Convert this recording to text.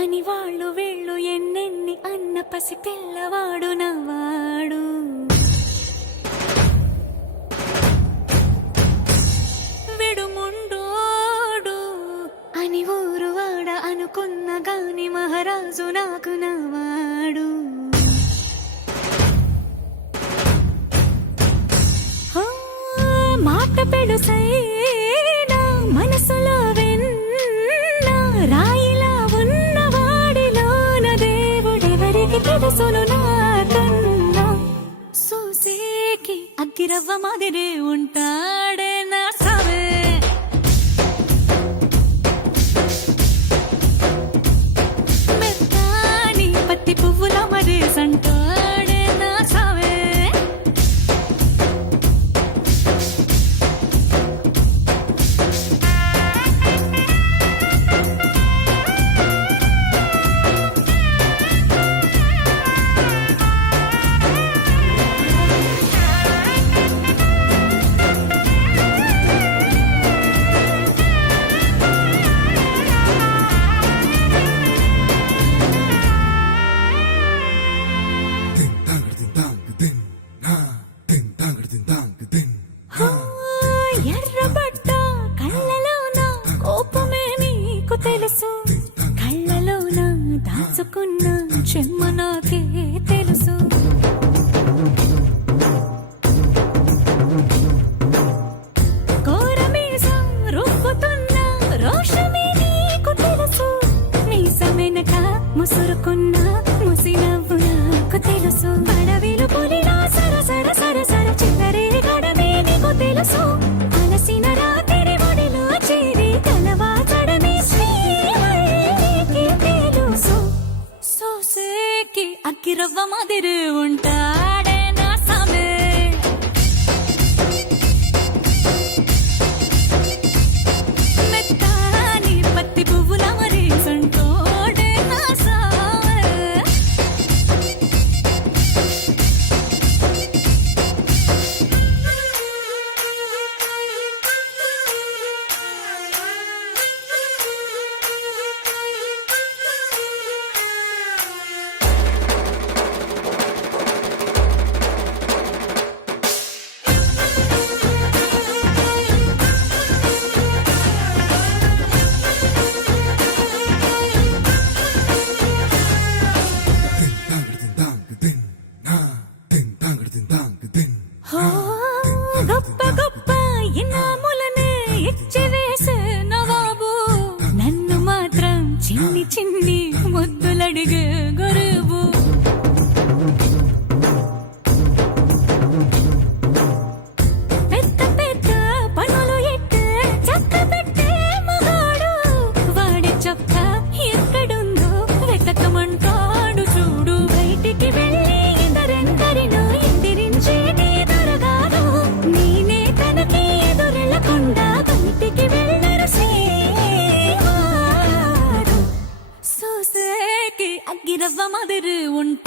అని వాళ్ళు వీళ్ళు ఎన్నెన్ని అన్న పసి పిల్లవాడు నవ్వాడు. విడుముండోడు అని ఊరు వాడ అనుకున్న గాని మహారాజు నాకు నవ్వాడు. మాట పెడుసైనా మనసులో వెన్న రాయిలా ఉన్నవాడిలోన దేవుడెవరికి తెలుసును నాకన్నా. సూసేకి అగ్గిరవ్వ మాదిరే ఉంటాడే నా సావే. మెత్తాని పత్తి పువ్వుల మరేసంటాడే నా సావే. ఎర్రబడ్డ కళ్ళలోన కోపమే నీకు తెలుసు, కళ్ళలోన దాచుకున్న చెమ్మ నాకే తెలుసు. కోరమీసం రుబ్బుతున్న రోషమే నీకు తెలుసు, మీసమెనక ముసురుకున్న ముసినవ్వు నాకు తెలుసు. అడవిలు పులినా సరసర సరసర చివరే గడమే నీకు తెలుసు. అలసిన రాత్రి ఒడిలో చేరి కలవాచడమే శ్రీవల్లికి తెలుసు. సోసేకి అగ్గిరవ్వ మాదిరి ఉంటాడే నా సామే. మెత్తాని పత్తి పువ్వుల మరేసంటోడే నా సామే. గొప్ప గొప్ప ఇనాములనే ఇచ్చి వేసే నవాబు, నన్ను మాత్రం చిన్ని చిన్ని ముద్దులడిగే గురువు. పెద్ద పెద్ద పనులు ఎట్టే చక్క పెట్టే మగాడు, వాడి చొక్క ఎక్కడుందో వెతకమంటాడు చూడు. బయటికి వెళ్ళి ఇద్దరెందరినో ఎదిరించేటి దొరగారు, నేనే తనకి ఎదురెళ్ళకుండా బయటికి వెళ్ళరు శ్రీవారు. సోసేకి అగ్గిరవ్వ మాదిరి ఉంటా